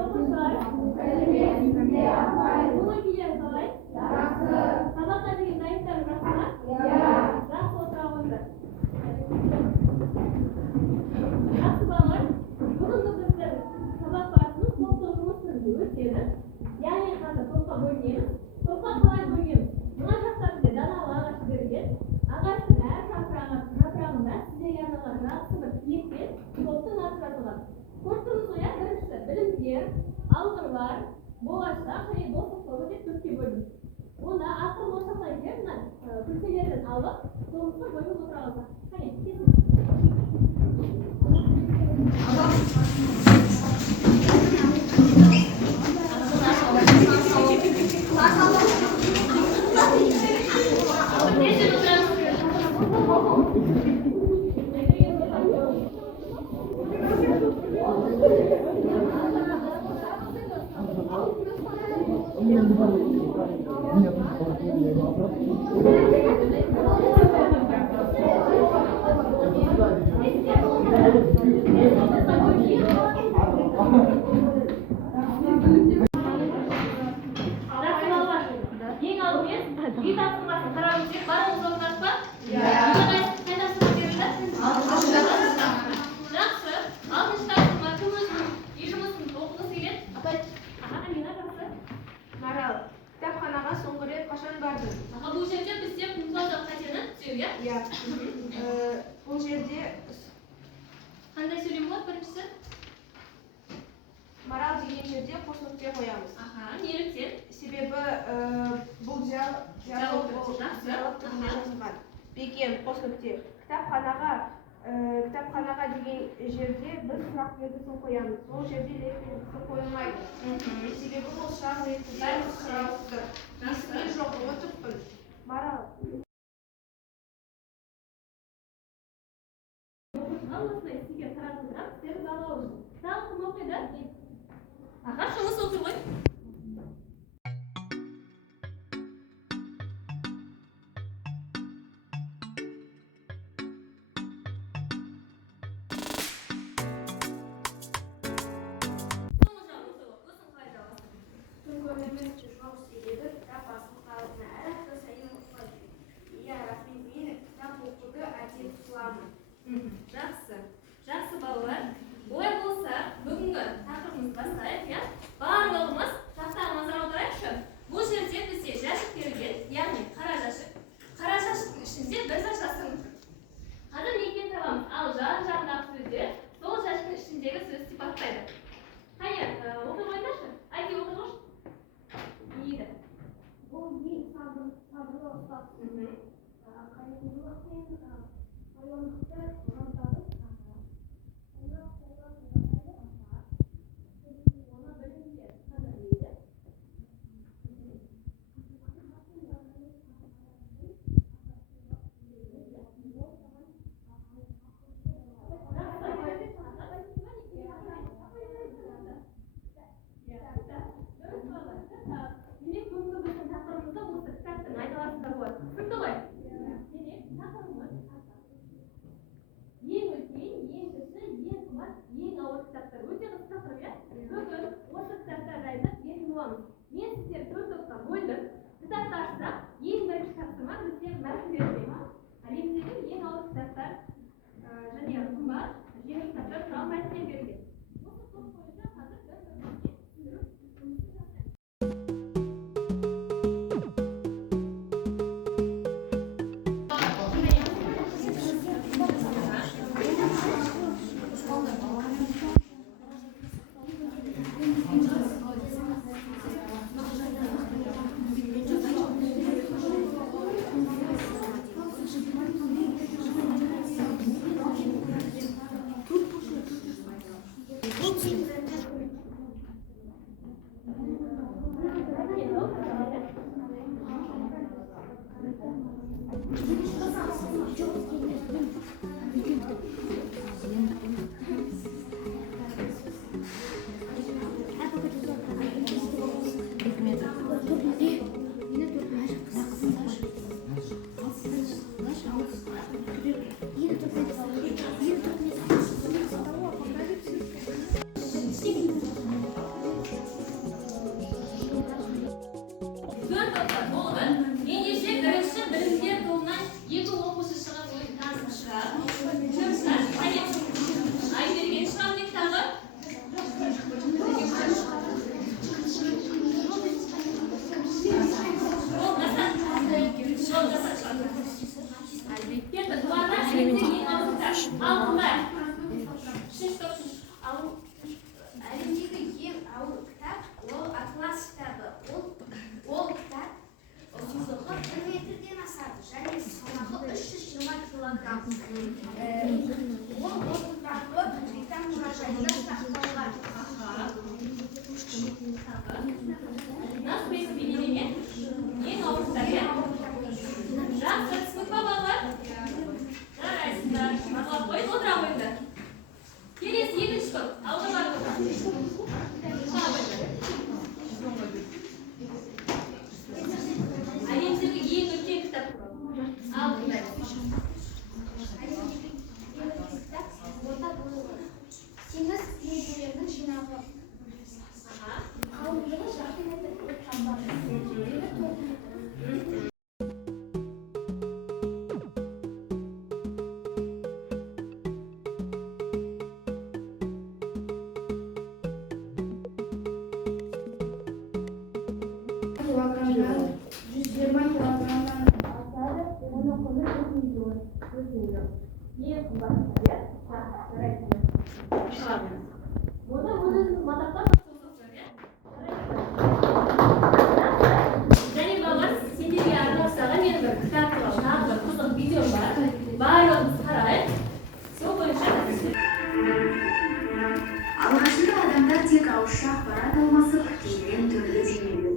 оқушылар көңіл күйлері қалай? Сабаққа деген дайындықтарың жақсы ма? Жақсы, отыра қойыңдар. Жақсы балалар, бүгінгі біздің сабақ барысымыз топтық жұмыс түрінде өтеді. Яғни қазір топқа бөлінеміз. Топқа қалай бөлінеміз? Мына жақта бізде даналы ағаш берілген. Ағаштың әр жапырағында сіздерге арналған жақсы бір тілекпен топтың аты жазылған. Көрдіңіз ғой, бірінші білімгер, алғырлар, болашақ және достық тобы деп төртке бөлдік. Онда ақырын ошақтай келіп, мына күлтелерден алып, соңғы бөліп отыра алсақ. Қане, кетіңіз. Үй тапсырмасын қарауымыз керек, барыңыз орындадыңыз ба? Қай тапсырма берілді? Жақсы. 6-шы тапсырма кім өзінің үй жұмысын оқығысы келеді? Амина жақсы. Марал, кітапханаға соңғы рет қашан бардың? Бұл жерде бізде пунктуалдық қатені түзеу, иә? Иә. Бұл жерде қандай сөйлем болады біріншісі? Марал деген жерде қос нүкте қоямыз. Неліктен? Себебі бұл диалог түрінде жазылған. Бекем, қос нүкте. Кітапханаға деген жерде біз сұрақ белгісін қоямыз. Ол жерде лек белгісі қойылмайды. Себебі бұл сұрақ ретінде сұраусыздар. Есімде жоқ, отырппын. Марал. Осындай сізге таратылған сіздерді алау үшін. Тағы кім оқиды? Жұмыс отыр ғой. Жақсы балалар. Олай болса, бүгінгі тақырыбымызды бастайық, иә? Барлығымыз тақтаға назар аударайықшы. Бұл жерде бізде жәшік берілген, яғни қара жәшік. Қара жәшіктің ішінде бір зат жасырын. Қазір не екенін табамыз, ал жан-жағындағы сөздер сол жәшіктің ішіндегі сөз сипаттайды. Қане, оқи қойыңдаршы? Айти оқи қойшы. Еді. Бұл ең сабырлы ұстаз. Қайырымдылық пен қайырымдылықты ұғымдады. Оны білімдер қадірлейді. Демек бүгінгі біздің тақырыбымызда осы кітаптың айналасында болады. Түсінікті ғой? Демек тақырыбымыз ең үлкен, ең кіші, ең қымбат, ең ауыр кітаптар. Өте қысқа тақырып, иә? Бүгін осы кітаптар жайында берген боламыз. Мен сіздерді 4 топқа бөлдім. Кітапты ашсақ, ең бірінші тапсырма бізде мәтін берілген. Ал екіншіден ең ауыр кітаптар және қымбат, жеңіл кітаптар туралы мәтіндер берілген. Осы топ бойынша қазір бір-бірімізге түсіндіріп жұмысын жасаймыз. Алтынай. Үшінші топ. әлемдегі ең ауыр кітап ол атлас кітабы. Ол кітап ұзындығы 1 метрден асады және салмағы 320 килограмм. Ол Лондондағы британ мұражайында сақталған. Нас произведение ең ауыр кітап, иә? Жақсы, түсінікті балалар? Жарайсыздар. Бақылап қойып отыра қойыңдар. Келесі екінші топ. Алға барып әлемдегі ең үлкен кітап туралы. Алтынай. Орта бойлы теңіз мүйізшелерінің жинағы. Қалыңдығы жарты метр көп қамбар. Ені 4 метр. Килограммнан 120 килограммнан асады. Оның құны 4 миллион. Ең қымбат кітап, иә? Жарайсыздар. Оны өзіңіз мадақтап отырсыздар, иә? Және балалар, сендерге арнап менің бір кітап туралы тағы бір қызық видеом бар. Барлығымыз қарайық. Сол бойынша алғашында адамдар тек ауызша ақпарат алмасып, кейіннен түрлі деңгейде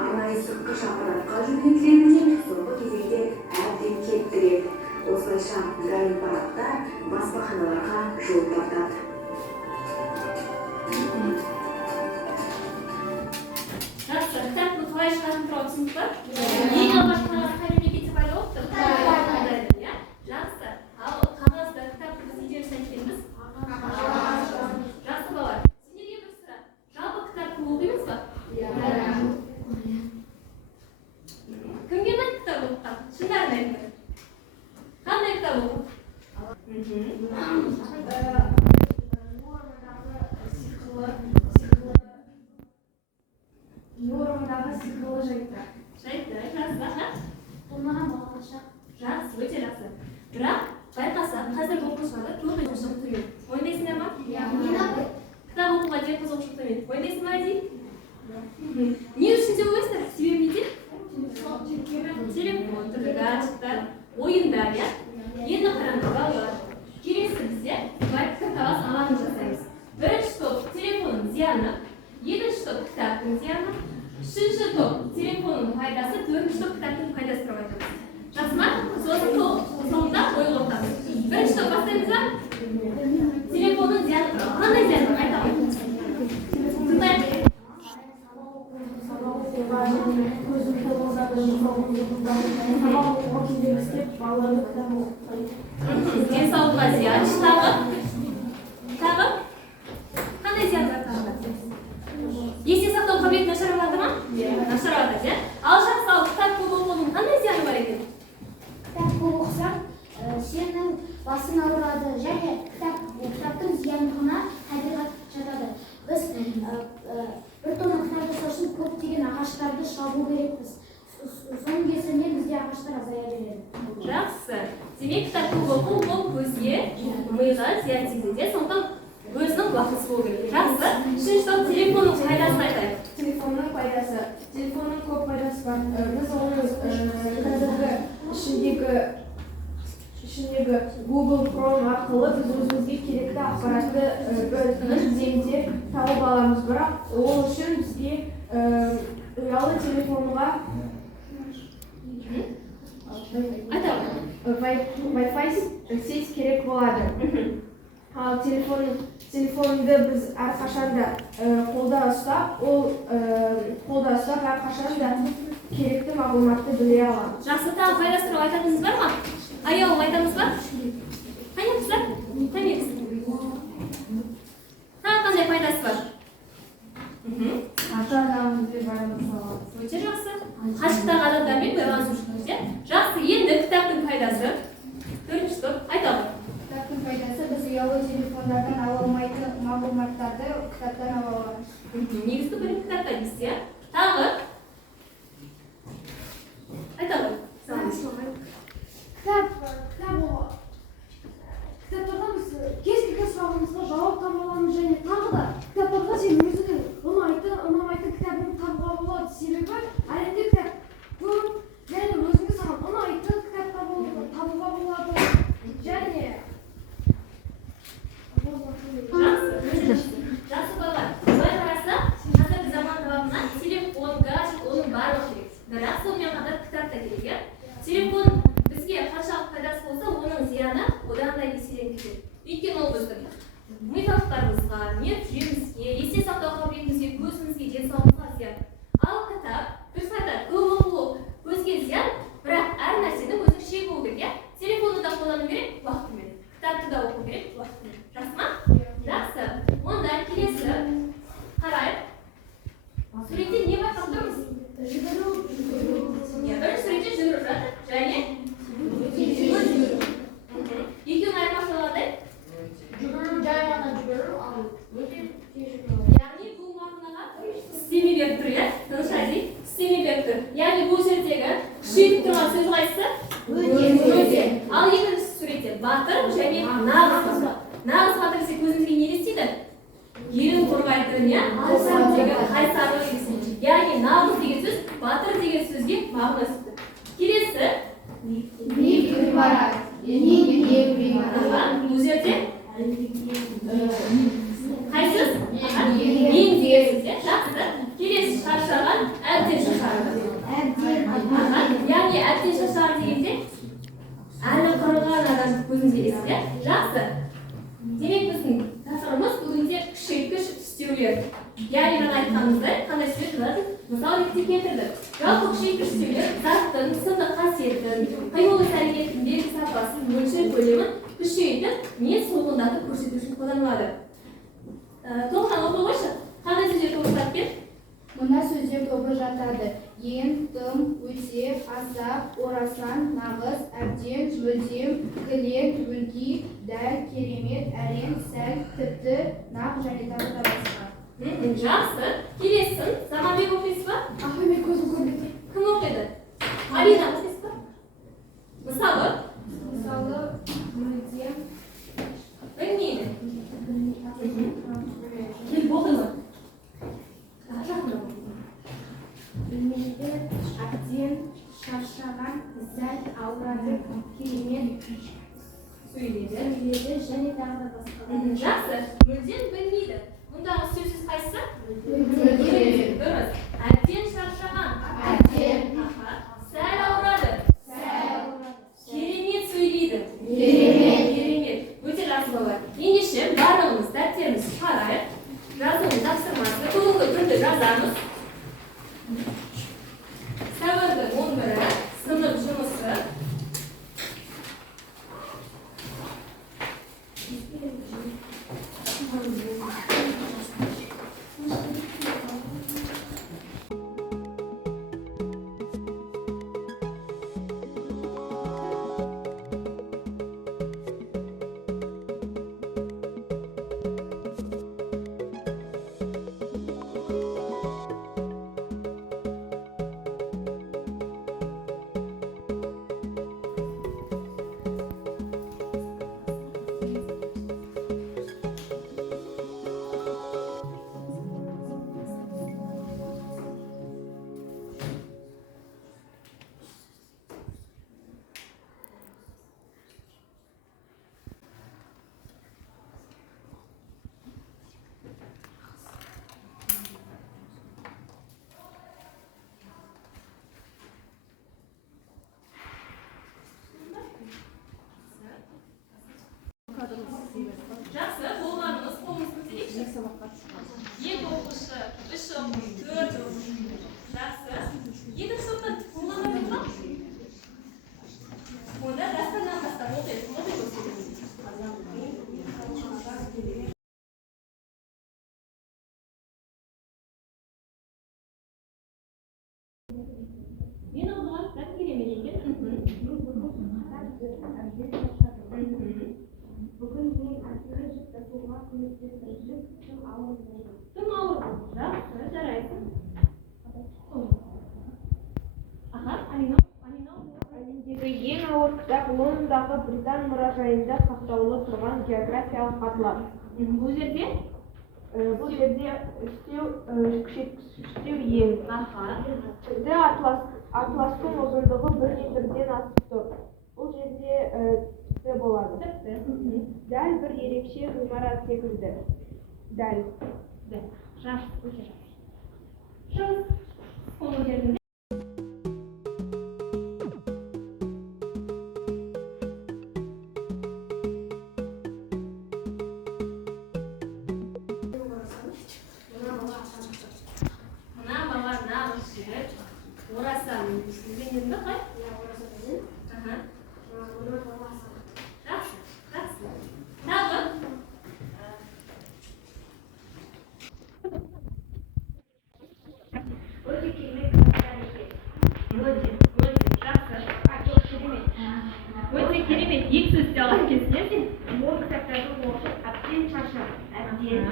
арнайы сыртқыш аппаратқа жөнелтілетін соңғы кезеңде әбден кеттіреді. Осылайша дайын парақтар баспаханаларға жол тартады. жақсы, кітаптың қалай шығатынын туралы түсіндік па? Ең алғашқы қағаз қай мемлекетте пайда болыпты? Қытайда, иә? Жақсы. Ал қағазда кітапты біз неден жасайтынбыз? Жақсы балалар. Сендерге бір сұрақ. Жалпы кітапты оқимыз ба? Кімге ұнайды кітап оқу? Шындарын айтыңдар. Қандай кітап оқу? Нормадағы сиқырлы жайттар. Жайттар, жақсы, аха. Болмаған балақша. Жақсы, өте жақсы. Бірақ байқасақ, қазіргі оқушыларда көп қызығушылық төмен. Ойнайсыңдар ма? Кітап оқуға деген қызығушылық төмен. Ойнайсың ба, Ади? Не үшін деп ойлайсыңдар? Себебі неде? Телефон, түрлі гаджеттер, ойындар, иә? Енді қараңдар, балалар. Келесі бізде пікірталас алаңын жасаймыз. Бірінші топ телефонның зияны, екінші топ кітаптың зияны, үшінші топ телефонның пайдасы, төртінші топ кітаптың пайдасы туралы айтамыз. Жақсы ма? Сосын соңында ой қорытамыз. Бірінші топ бастаймыз ба? Телефонның зияны туралы. Қандай зияны? Айтамын. Тыңдайық. Денсаулыққа зиян. Тағы? Қандай зиян бар тағы? Есте сақтау қабілеті нашарлады ма? Нашарлады, иә? Ал жақсы, ал кітап көп оқудың қандай зияны бар екен? Кітап көп оқысаң, сенің басың ауырады және кітаптың зияндығына табиғат жатады. Біз бір тонна кітап жасау үшін көптеген ағаштарды шабу керекпіз. Соның кесірінен бізде ағаштар азая береді. Жақсы. Демек кітап көп оқу ол көзге, миға зиян тигізеді. Сондықтан өзінің уақытысы болу керек. Жақсы. Үшінші топ телефонның пайдасын айтайық. Телефонның пайдасы. Телефонның көп пайдасы бар. Біз оны қазіргі ішіндегі Google Chrome арқылы біз өзімізге керекті ақпаратты бір кезеңде тауып аламыз. Бірақ ол үшін бізге ұялы телефонға Wi-Fi сеть керек болады. Ал телефонды біз әрқашанда қолда ұстап, әрқашанда керекті мағлұматты біле аламыз. Жақсы, тағы пайдасы туралы айтатыныңыз бар ма? Аяулым айтамыз ба? Қане қыздар? Танеміз. Тағы қандай пайдасы бар? Ата-анамызбен байланыс аламыз. Өте жақсы. Қашықтағы адамдармен байланысушылық, иә? Жақсы, енді кітаптың пайдасы. Төртінші топ, айталым. Кітаптың пайдасы біз ұялы телефондардан ала алмайтын мағлұматтарды кітаптан ала аламыз. Негізгі бір кітапта дейсіз, иә? Тағы болған сөз қайсысы? Өзен. Ал екінші суретте батыр және нағыз батыр. Нағыз батыр десе көзімізге не елестейді? Елін қорғайтын, иә? Қайсарлық дегенсің. Яғни нағыз деген сөз батыр деген сөзге мағынасы тұр. Келесі Биік ғимарат. бұл жерде қайсыз? Мен деген сөз, иә? Жақсы. Келесі шаршаған, әбден шаршаған. Яғни әбден шаршаған дегенде әлі құрылған адам көзімізге елестейді, иә? Жақсы. Демек біздің тақырыбымыз бүгінде күшейткіш істеулер. Яғни жаңа айтқанымыздай, қандай сөз жазып, мысал ретінде келтірдік. Жалпы күшейткіш істеулер заттың сандық қасиетін, қимыл іс-әрекеттің белгі сапасын, мөлшер көлемін күшейтіп, не солғындатып көрсету үшін қолданылады. Толыққан оқып қойшы. Қандай сөздер толықтырып кел? Мына сөздер тобы жатады. Ең, тым, өте, аса, орасан, нағыз, әбден, мүлдем, кілең, өлги, дәл, керемет, әрең, сәл, тіпті, нақ және тағы да басқа. Жақсы. Келесін. Заманбек оқисыз ба? Ахой, мен көзім көрмейді. Кім оқиды? Алина оқисыз ба? Мысалы? Мысалы, мүлдем, Білмейді. Кел болды ма? Жақында. білмейді, әбден, шаршаған, сәл, ауырады, керемет, Сөйледі. және тағы да басқа. Жақсы. Мүлдем білмейді. Мұндағы сөзсіз қайсысы? Мүлдем. Дұрыс. Әбден шаршаған. Әбден. Аха. Сәл ауырады. Керемет сөйлейді. Керемет. Өте жақсы балалар. Ендеше барлығымыз дәптерімізді қарайық. Жазуымыз тапсырмасы. Бүгінгі күнді жазамыз. Сәуірдің 11-і сынып жұмысы. Жақсы, болғанымыз қолымызды тірейікші. Екі оқушы, үш оқушы, төрт оқушы. Жақсы. Екінші топтан болғандар бар ма? Онда дастаннан бастап оқиық көрсетеміз. Мен оқыған кітап керемет екен. Бүгін мен әскери жаттығуға көмектесіп тым ауыр болды. Тым ауыр болды. Жақсы, жарайсың. Аха, Алина. Әлемдегі ең ауыр кітап Лондондағы Британ мұражайында сақтаулы тұрған географиялық атлас. Бұл жерде? Бұл жерде күшейтістеу ең. Аха. Тіпті атластың ұзындығы 1 метрден асып тұр. Бұл жерде тіпті болады. Дәл бір ерекше ғимарат секілді. Дәл. Жақсы, өте жақсы. Шығыс. Қолы жерінде. Мына бала нағыз жігіт. Орасан. Сізбен бе қай? Аха. Жақсы, жақсы. Тағы? Өте керемет кітаптар екен. Өте, жақсы. Өте керемет. Екі сөзді алып келсін, сен? Ол кітаптарды оқып, әбден шаршап, әбден.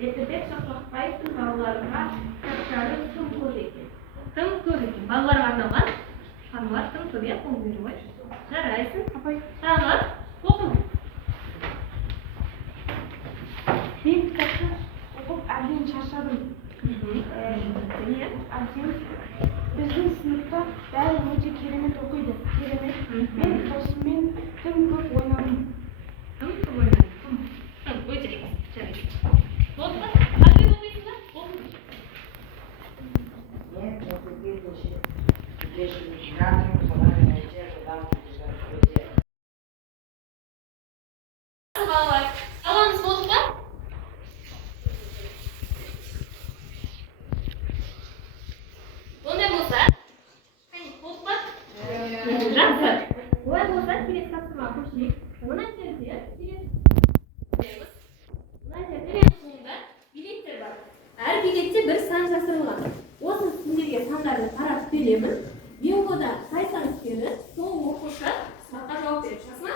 Бетібек Шақпақбаевтың балаларға кітаптары тым көп екен. Тым көп екен. Балаларға арналған? Hanımlar sınıfı diye konuşmuş. Жарайсың. Апай, Тағы оқың. мен кітапты оқып әбден шаршадым. Не? Әбден біздің сыныпта бәрі өте керемет оқиды. Керемет. Мен досыммен тым көп ойнадым. Тым көп ойнадым. Өте жарайды. Болды ма? Қандай оқисыңдар? Оқыңдар. Нет, это видишь, здесь жанры, соларные те же там, где Балалар, қалғаныңыз болды ма? Ондай болса, қане, болды ма? Жақсы. Олай болса, келесі тапсырмаға көшейік. Мына жерде менің қолымда билеттер бар. Әр билетте бір сан жасырылған. Осы сендерге сандарды қарап беремін. Бинғода қай сан түскені, сол оқушы сұраққа жауап береді. Жақсы ма?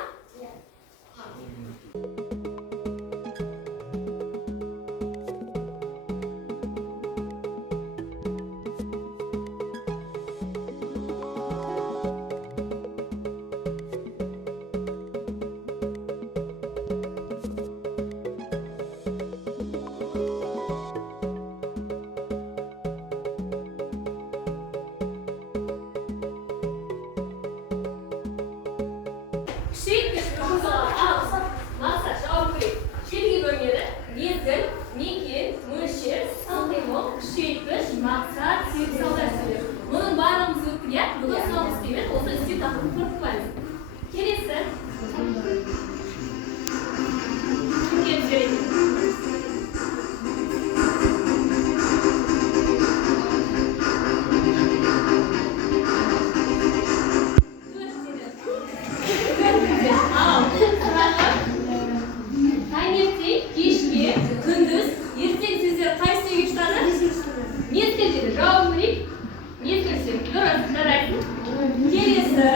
Күшейтпеш мақсат жауап берейік. Үштерге бөлінеді. Мезгіл, мекен, мөлшер, сан қимыл, күшейтпеш, мақсат, себеп салдар сөйлер. Мұның барлығымыз өттік, иә? Бүгін сынауымыз келмеді. Осы үстел тақырыбын қорқытпаймыз. Келесі. Кім келіп жібереді? Таңертең, кешке, күндіз, ертең сөздер қайсысы ұйыштады? Мезгіл деді. Жауабын білейік. Мезгіл сөз. Дұрыс, жарайсың. Келесі.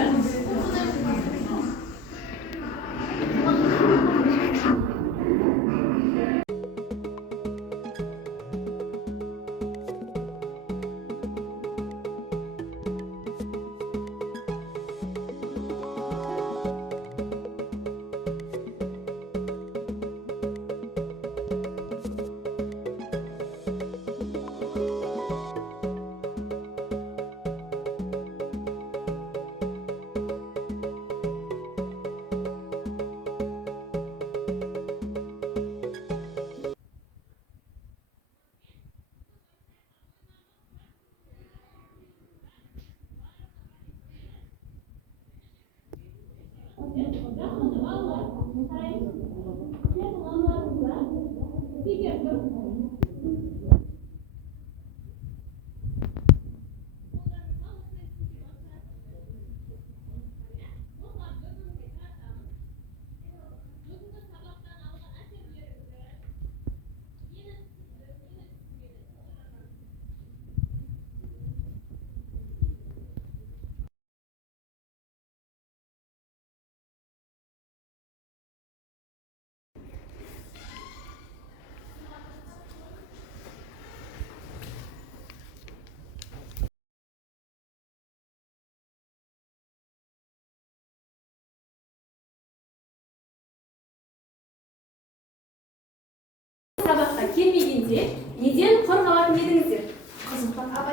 Сабаққа келмегенде неден қорқалатын едіңіздер?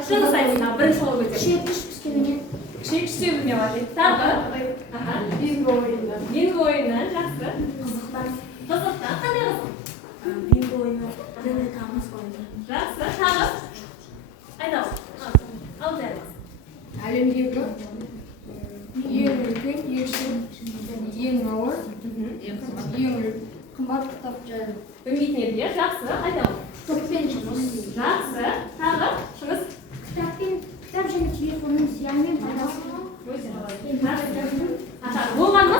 Шыңғыс айтыңдар, бірінші болып өтеді. Күшейткіш піскенінен. Күшейткіште білмей бар еді. Тағы? бинго ойынынан. Бинго ойынынан, жақсы. Қызықтан. Қызықтан, қандай қызық? Бинго ойыны. Одан да тағымыз ойыны. Жақсы, тағы? Айдал. Ал дәріңіз. әлемдегі ең үлкен, ең ауыр, ең қымбат кітап жайлы. Білмейтін еді, иә? Жақсы, айдал. Топпен жұмыс. Жақсы, тағы? Шыңғыс. Кітап және телефонның зиянымен пайдалану. Болған ма?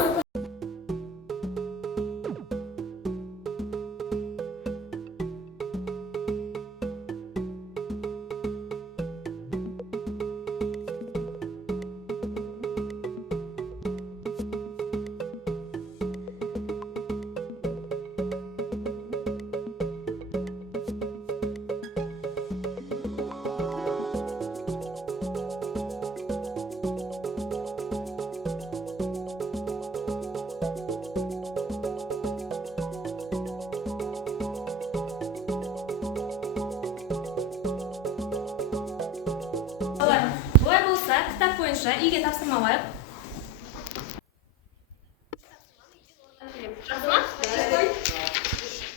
Жолдоша, үйге тапсырма алайық. Жақсы ма?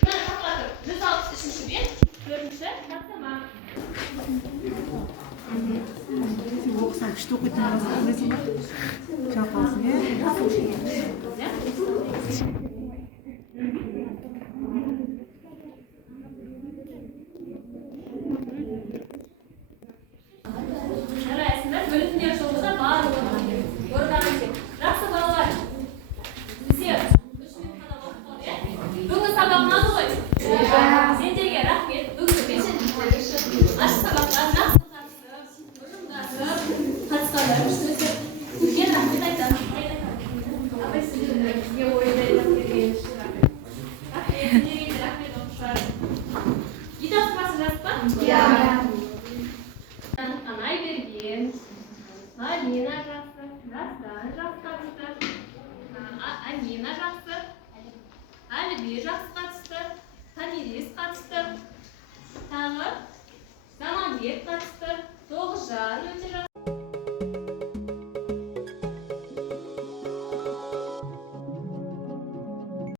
Мына тапқа тұр. 163-ші бет, 4-ші тапсырма. оқысаң күшті оқитын арасында білесің ба? Жалқаусың, иә? Жарайсыңдар, бөлітіндегі жолда барлығы орындаған екен. Жақсы балалар. Сіздер 3 минут қана уақыт қалды, иә? Бүгінгі сабақ ұнады ғой? Сендерге рахмет. Бүгінгі аш сабаққа жақсы қатысып, ұжымдасып, қатысқандар үшін үлкен рахмет айтамын. Абай сіздерге ойды айтып берген үшін рахмет. Рахмет, сендерге де рахмет оқушылар. Үй тапсырмасы жазып па? Иә. Айберген, Алина жақсы, Дастан жақсы қатысты, Алина жақсы, Әліби жақсы қатысты, Тамирис қатысты, тағы Заманбек қатысты, Тоғжан өте жақсы.